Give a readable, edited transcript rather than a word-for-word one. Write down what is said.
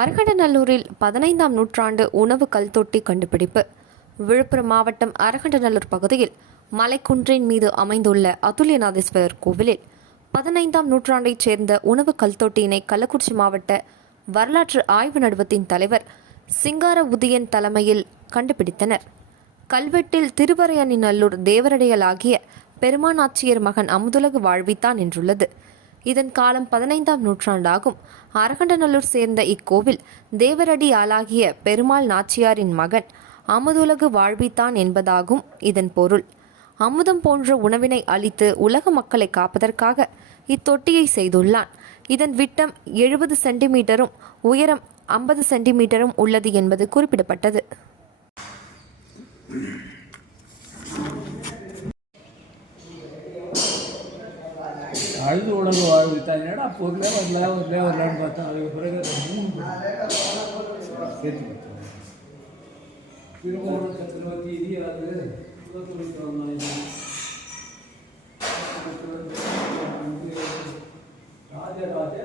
அரகண்டநல்லூரில் 15ஆம் நூற்றாண்டு உணவு கல்தொட்டி கண்டுபிடிப்பு. விழுப்புரம் மாவட்டம் அரகண்டநல்லூர் பகுதியில் மலைக்குன்றின் மீது அமைந்துள்ள அதுல்யநாதேஸ்வரர் கோவிலில் 15ஆம் நூற்றாண்டைச் சேர்ந்த உணவு கல்தொட்டியினை கள்ளக்குறிச்சி மாவட்ட வரலாற்று ஆய்வு நடுவத்தின் தலைவர் சிங்கார உதயன் தலைமையில் கண்டுபிடித்தனர். கல்வெட்டில் திருவரையணிநல்லூர் தேவரடையலாகிய பெருமானாச்சியர் மகன் அமுதுலகு வாழ்வித்தான் என்றுள்ளது. இதன் காலம் 15ஆம் நூற்றாண்டாகும். அரகண்டநல்லூர் சேர்ந்த இக்கோவில் தேவரடி ஆளாகிய பெருமாள் நாச்சியாரின் மகன் அமுதுலகு வாழ்வித்தான் என்பதாகும் இதன் பொருள். அமுதம் போன்ற உணவினை அளித்து உலக மக்களை காப்பதற்காக இத்தொட்டியை செய்துள்ளான். இதன் விட்டம் 70 சென்டிமீட்டரும் உயரம் 50 சென்டிமீட்டரும் உள்ளது என்பது குறிப்பிடப்பட்டது. அழுது உலக வாழ்வித்தான் என்னடா பொருளே வரலான்னு பார்த்தா அதுக்கு பிறகு சேர்த்து திருமணத்தில் நோக்கி இடியாது ராஜராஜ